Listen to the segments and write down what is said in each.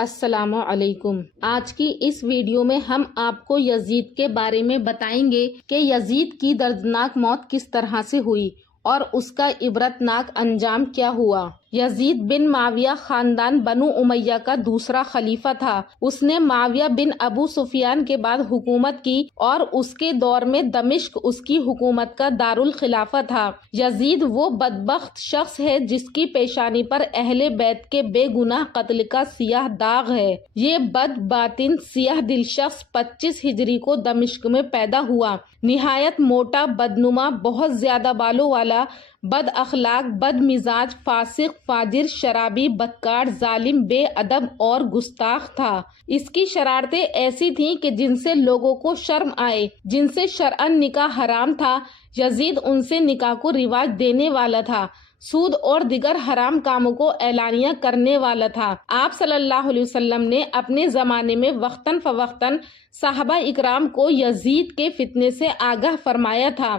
السلام علیکم۔ آج کی اس ویڈیو میں ہم آپ کو یزید کے بارے میں بتائیں گے کہ یزید کی دردناک موت کس طرح سے ہوئی اور اس کا عبرتناک انجام کیا ہوا۔ یزید بن معاویہ خاندان بنو امیہ کا دوسرا خلیفہ تھا۔ اس نے معاویہ بن ابو سفیان کے بعد حکومت کی اور اس کے دور میں دمشق اس کی حکومت کا دارالخلافہ تھا۔ یزید وہ بدبخت شخص ہے جس کی پیشانی پر اہل بیت کے بے گناہ قتل کا سیاہ داغ ہے۔ یہ بد باطن سیاہ دل شخص 25 ہجری کو دمشق میں پیدا ہوا۔ نہایت موٹا، بدنما، بہت زیادہ بالوں والا، بد اخلاق، بد مزاج، فاسق، فاجر، شرابی، بدکار، ظالم، بے ادب اور گستاخ تھا۔ اس کی شرارتیں ایسی تھیں کہ جن سے لوگوں کو شرم آئے، جن سے شرعاً نکاح حرام تھا۔ یزید ان سے نکاح کو رواج دینے والا تھا، سود اور دیگر حرام کاموں کو اعلانیہ کرنے والا تھا۔ آپ صلی اللہ علیہ وسلم نے اپنے زمانے میں وقتاً فوقتاً صحابہ اکرام کو یزید کے فتنے سے آگاہ فرمایا تھا،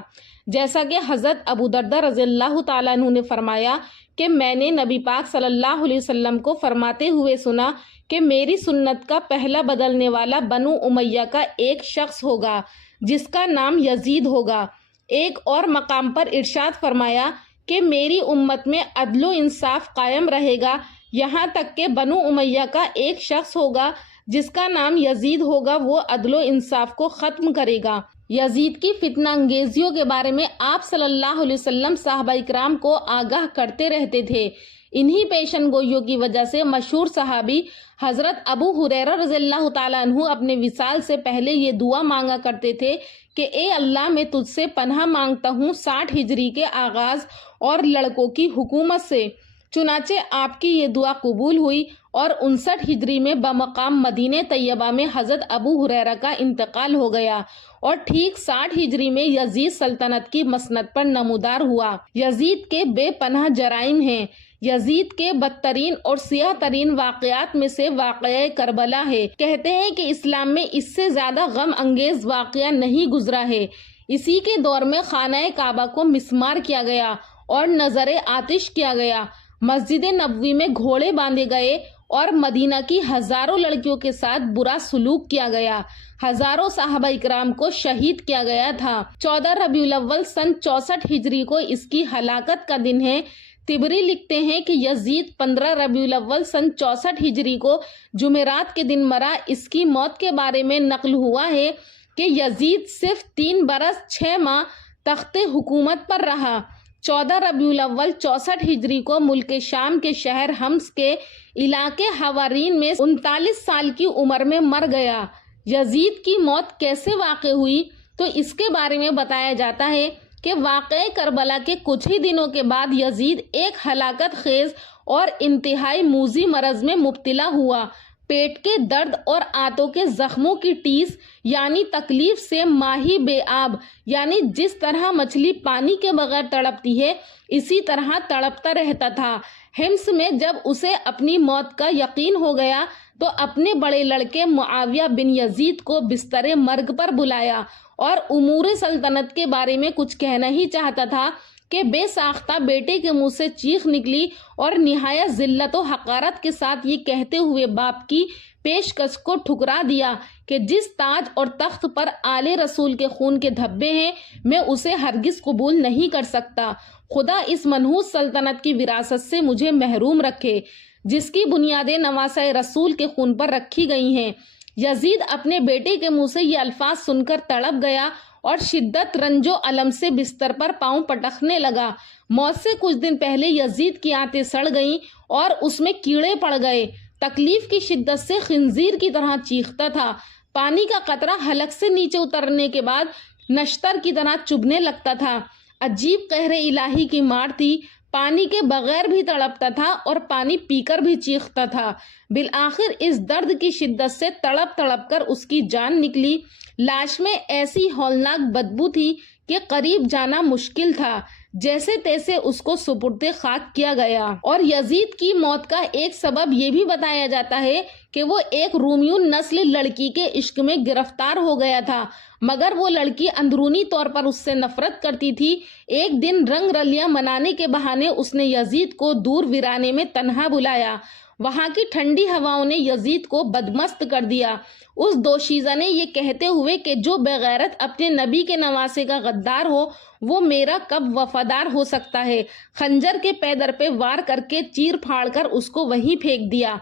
جیسا کہ حضرت ابو درداء رضی اللہ تعالیٰ عنہ نے فرمایا کہ میں نے نبی پاک صلی اللہ علیہ وسلم کو فرماتے ہوئے سنا کہ میری سنت کا پہلا بدلنے والا بنو امیہ کا ایک شخص ہوگا جس کا نام یزید ہوگا۔ ایک اور مقام پر ارشاد فرمایا کہ میری امت میں عدل و انصاف قائم رہے گا، یہاں تک کہ بنو امیہ کا ایک شخص ہوگا جس کا نام یزید ہوگا، وہ عدل و انصاف کو ختم کرے گا۔ یزید کی فتنہ انگیزیوں کے بارے میں آپ صلی اللہ علیہ وسلم صحابہ اکرام کو آگاہ کرتے رہتے تھے۔ انہی پیشن گوئیوں کی وجہ سے مشہور صحابی حضرت ابو ہریرہ رضی اللہ تعالیٰ عنہ اپنے وصال سے پہلے یہ دعا مانگا کرتے تھے کہ اے اللہ، میں تجھ سے پناہ مانگتا ہوں 60 ہجری کے آغاز اور لڑکوں کی حکومت سے۔ چنانچہ آپ کی یہ دعا قبول ہوئی اور 59 ہجری میں بمقام مدینہ طیبہ میں حضرت ابو ہریرہ کا انتقال ہو گیا اور ٹھیک 60 ہجری میں یزید سلطنت کی مسند پر نمودار ہوا۔ یزید کے بے پناہ جرائم ہیں۔ یزید کے بدترین اور سیاہ ترین واقعات میں سے واقعہ کربلا ہے۔ کہتے ہیں کہ اسلام میں اس سے زیادہ غم انگیز واقعہ نہیں گزرا ہے۔ اسی کے دور میں خانہ کعبہ کو مسمار کیا گیا اور نظر آتش کیا گیا، مسجد نبوی میں گھوڑے باندھے گئے اور مدینہ کی ہزاروں لڑکیوں کے ساتھ برا سلوک کیا گیا، ہزاروں صحابہ اکرام کو شہید کیا گیا تھا۔ 14 ربیع الاول سن 64 ہجری کو اس کی ہلاکت کا دن ہے۔ طبری لکھتے ہیں کہ یزید 15 ربیع الاول سن 64 ہجری کو جمعرات کے دن مرا۔ اس کی موت کے بارے میں نقل ہوا ہے کہ یزید صرف 3 برس 6 ماہ تخت حکومت پر رہا۔ 14 ربیع الاول 64 ہجری کو ملک شام کے شہر حمص کے علاقے حوارین میں 39 سال کی عمر میں مر گیا۔ یزید کی موت کیسے واقع ہوئی تو اس کے بارے میں بتایا جاتا ہے کہ واقعہ کربلا کے کچھ ہی دنوں کے بعد یزید ایک ہلاکت خیز اور انتہائی موذی مرض میں مبتلا ہوا۔ پیٹ کے درد اور آنتوں کے زخموں کی ٹیس یعنی تکلیف سے ماہی بے آب، یعنی جس طرح مچھلی پانی کے بغیر تڑپتی ہے اسی طرح تڑپتا رہتا تھا۔ حمص میں جب اسے اپنی موت کا یقین ہو گیا تو اپنے بڑے لڑکے معاویہ بن یزید کو بستر مرگ پر بلایا اور امور سلطنت کے بارے میں کچھ کہنا ہی چاہتا تھا کہ بے ساختہ بیٹے کے منہ سے چیخ نکلی اور نہایت ذلت و حقارت کے ساتھ یہ کہتے ہوئے باپ کی پیشکش کو ٹھکرا دیا کہ جس تاج اور تخت پر آل رسول کے خون کے دھبے ہیں میں اسے ہرگز قبول نہیں کر سکتا۔ خدا اس منحوس سلطنت کی وراثت سے مجھے محروم رکھے جس کی بنیادیں نواسہ رسول کے خون پر رکھی گئی ہیں۔ یزید اپنے بیٹے کے منہ سے یہ الفاظ سن کر تڑپ گیا اور شدت رنج و الم سے بستر پر پاؤں پٹکنے لگا۔ موت سے کچھ دن پہلے یزید کی آنتیں سڑ گئیں اور اس میں کیڑے پڑ گئے۔ تکلیف کی شدت سے خنزیر کی طرح چیختا تھا۔ پانی کا قطرہ حلق سے نیچے اترنے کے بعد نشتر کی طرح چبھنے لگتا تھا۔ عجیب قہر الہی کی مار تھی، پانی کے بغیر بھی تڑپتا تھا اور پانی پی کر بھی چیختا تھا۔ بالآخر اس درد کی شدت سے تڑپ تڑپ کر اس کی جان نکلی۔ لاش میں ایسی ہولناک بدبو تھی کہ قریب جانا مشکل تھا۔ جیسے تیسے اس کو سپرد خاک کیا گیا۔ اور یزید کی موت کا ایک سبب یہ بھی بتایا جاتا ہے کہ وہ ایک رومیون نسل لڑکی کے عشق میں گرفتار ہو گیا تھا، مگر وہ لڑکی اندرونی طور پر اس سے نفرت کرتی تھی۔ ایک دن رنگ رلیاں منانے کے بہانے اس نے یزید کو دور ویرانے میں تنہا بلایا۔ وہاں کی ٹھنڈی ہواؤں نے یزید کو بدمست کر دیا۔ اس دوشیزہ نے یہ کہتے ہوئے کہ جو بغیرت اپنے نبی کے نواسے کا غدار ہو وہ میرا کب وفادار ہو سکتا ہے، خنجر کے پیدر پہ وار کر کے چیر پھاڑ کر اس کو وہیں پھینک دیا۔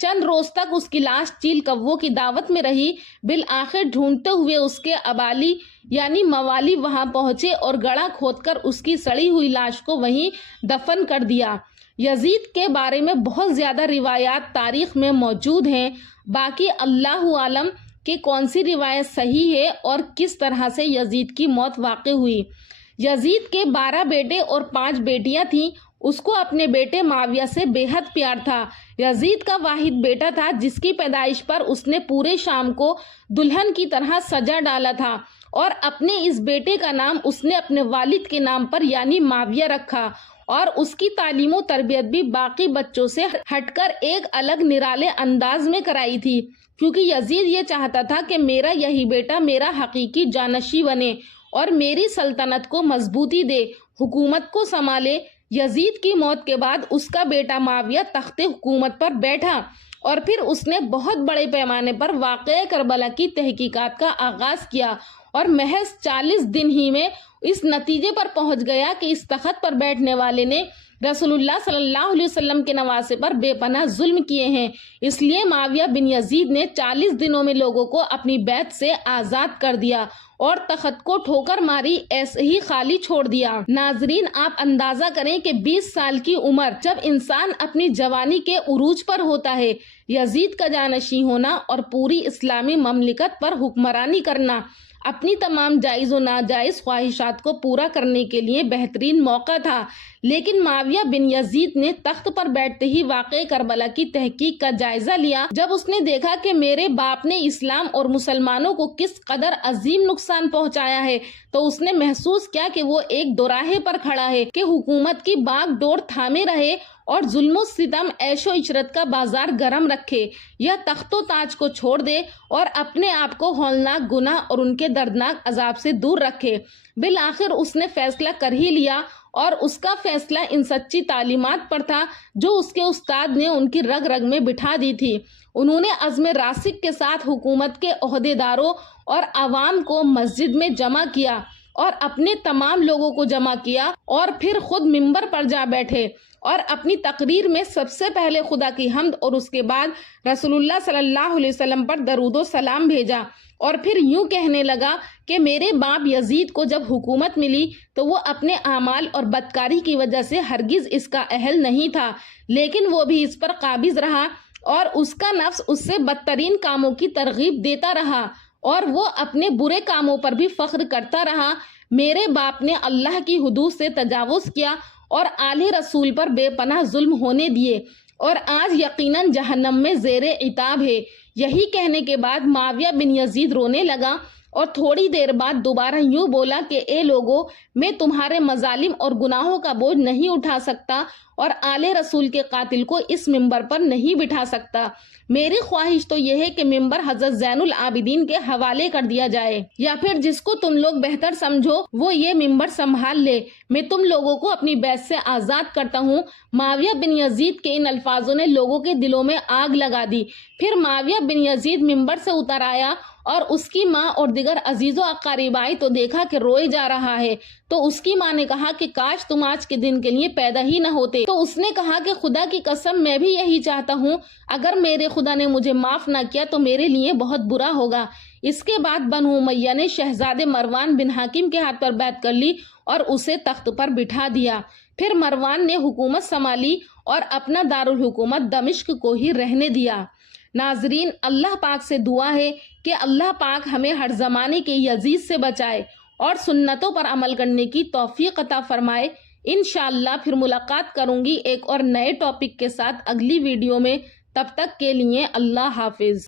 چند روز تک اس کی لاش چیل کووں کی دعوت میں رہی۔ بالآخر ڈھونڈتے ہوئے اس کے ابالی یعنی موالی وہاں پہنچے اور گڑھا کھود کر اس کی سڑی ہوئی لاش کو وہیں دفن کر دیا۔ یزید کے بارے میں بہت زیادہ روایات تاریخ میں موجود ہیں، باقی اللہ عالم کہ کون سی روایت صحیح ہے اور کس طرح سے یزید کی موت واقع ہوئی۔ یزید کے 12 بیٹے اور 5 بیٹیاں تھیں۔ اس کو اپنے بیٹے معاویہ سے بے حد پیار تھا۔ یزید کا واحد بیٹا تھا جس کی پیدائش پر اس نے پورے شام کو دلہن کی طرح سجا ڈالا تھا، اور اپنے اس بیٹے کا نام اس نے اپنے والد کے نام پر یعنی معاویہ رکھا، اور اس کی تعلیم و تربیت بھی باقی بچوں سے ہٹ کر ایک الگ نرالے انداز میں کرائی تھی، کیونکہ یزید یہ چاہتا تھا کہ میرا یہی بیٹا میرا حقیقی جانشی بنے اور میری سلطنت کو مضبوطی دے، حکومت کو سنبھالے۔ یزید کی موت کے بعد اس کا بیٹا معاویہ تخت حکومت پر بیٹھا، اور پھر اس نے بہت بڑے پیمانے پر واقعہ کربلا کی تحقیقات کا آغاز کیا، اور محض 40 دن ہی میں اس نتیجے پر پہنچ گیا کہ اس تخت پر بیٹھنے والے نے رسول اللہ صلی اللہ علیہ وسلم کے نواسے پر بے پناہ ظلم کیے ہیں۔ اس لیے معاویہ بن یزید نے 40 دنوں میں لوگوں کو اپنی بیعت سے آزاد کر دیا اور تخت کو ٹھوکر ماری ایسے ہی خالی چھوڑ دیا۔ ناظرین، آپ اندازہ کریں کہ 20 سال کی عمر جب انسان اپنی جوانی کے عروج پر ہوتا ہے، یزید کا جانشین ہونا اور پوری اسلامی مملکت پر حکمرانی کرنا اپنی تمام جائز و ناجائز خواہشات کو پورا کرنے کے لیے بہترین موقع تھا، لیکن معاویہ بن یزید نے تخت پر بیٹھتے ہی واقعہ کربلا کی تحقیق کا جائزہ لیا۔ جب اس نے دیکھا کہ میرے باپ نے اسلام اور مسلمانوں کو کس قدر عظیم نقصان پہنچایا ہے، تو اس نے محسوس کیا کہ وہ ایک دوراہے پر کھڑا ہے کہ حکومت کی باغ ڈور تھامے رہے اور ظلم و ستم، عیش و عشرت کا بازار گرم رکھے، یا تخت و تاج کو چھوڑ دے اور اپنے آپ کو ہولناک گناہ اور ان کے دردناک عذاب سے دور رکھے۔ بالآخر اس نے فیصلہ کر ہی لیا، اور اس کا فیصلہ ان سچی تعلیمات پر تھا جو اس کے استاد نے ان کی رگ رگ میں بٹھا دی تھی۔ انہوں نے عزم راسخ کے ساتھ حکومت کے عہدیداروں اور عوام کو مسجد میں جمع کیا اور اپنے تمام لوگوں کو جمع کیا، اور پھر خود منبر پر جا بیٹھے اور اپنی تقریر میں سب سے پہلے خدا کی حمد اور اس کے بعد رسول اللہ صلی اللہ علیہ وسلم پر درود و سلام بھیجا، اور پھر یوں کہنے لگا کہ میرے باپ یزید کو جب حکومت ملی تو وہ اپنے اعمال اور بدکاری کی وجہ سے ہرگز اس کا اہل نہیں تھا، لیکن وہ بھی اس پر قابض رہا، اور اس کا نفس اس سے بدترین کاموں کی ترغیب دیتا رہا، اور وہ اپنے برے کاموں پر بھی فخر کرتا رہا۔ میرے باپ نے اللہ کی حدود سے تجاوز کیا اور آل رسول پر بے پناہ ظلم ہونے دیے، اور آج یقیناً جہنم میں زیر عتاب ہے۔ یہی کہنے کے بعد معاویہ بن یزید رونے لگا، اور تھوڑی دیر بعد دوبارہ یوں بولا کہ اے لوگو، میں تمہارے مظالم اور گناہوں کا بوجھ نہیں اٹھا سکتا، اور آل رسول کے قاتل کو اس منبر پر نہیں بٹھا سکتا۔ میری خواہش تو یہ ہے کہ منبر حضرت زین العابدین کے حوالے کر دیا جائے، یا پھر جس کو تم لوگ بہتر سمجھو وہ یہ منبر سنبھال لے۔ میں تم لوگوں کو اپنی بیعت سے آزاد کرتا ہوں۔ معاویہ بن یزید کے ان الفاظوں نے لوگوں کے دلوں میں آگ لگا دی۔ پھر معاویہ بن یزید منبر سے اتر آیا، اور اس کی ماں اور دیگر عزیز و اقارب آئے تو دیکھا کہ روئے جا رہا ہے، تو اس کی ماں نے کہا کہ کاش تم آج کے دن کے لیے پیدا ہی نہ ہوتے۔ تو اس نے کہا کہ خدا کی قسم میں بھی یہی چاہتا ہوں، اگر میرے خدا نے مجھے معاف نہ کیا تو میرے لیے بہت برا ہوگا۔ اس کے بعد بنو امیہ نے شہزادے مروان بن حاکم کے ہاتھ پر بیعت کر لی اور اسے تخت پر بٹھا دیا۔ پھر مروان نے حکومت سنبھالی اور اپنا دارالحکومت دمشق کو ہی رہنے دیا۔ ناظرین، اللہ پاک سے دعا ہے کہ اللہ پاک ہمیں ہر زمانے کے یزید سے بچائے اور سنتوں پر عمل کرنے کی توفیق عطا فرمائے۔ انشاءاللہ پھر ملاقات کروں گی ایک اور نئے ٹاپک کے ساتھ اگلی ویڈیو میں۔ تب تک کے لیے اللہ حافظ۔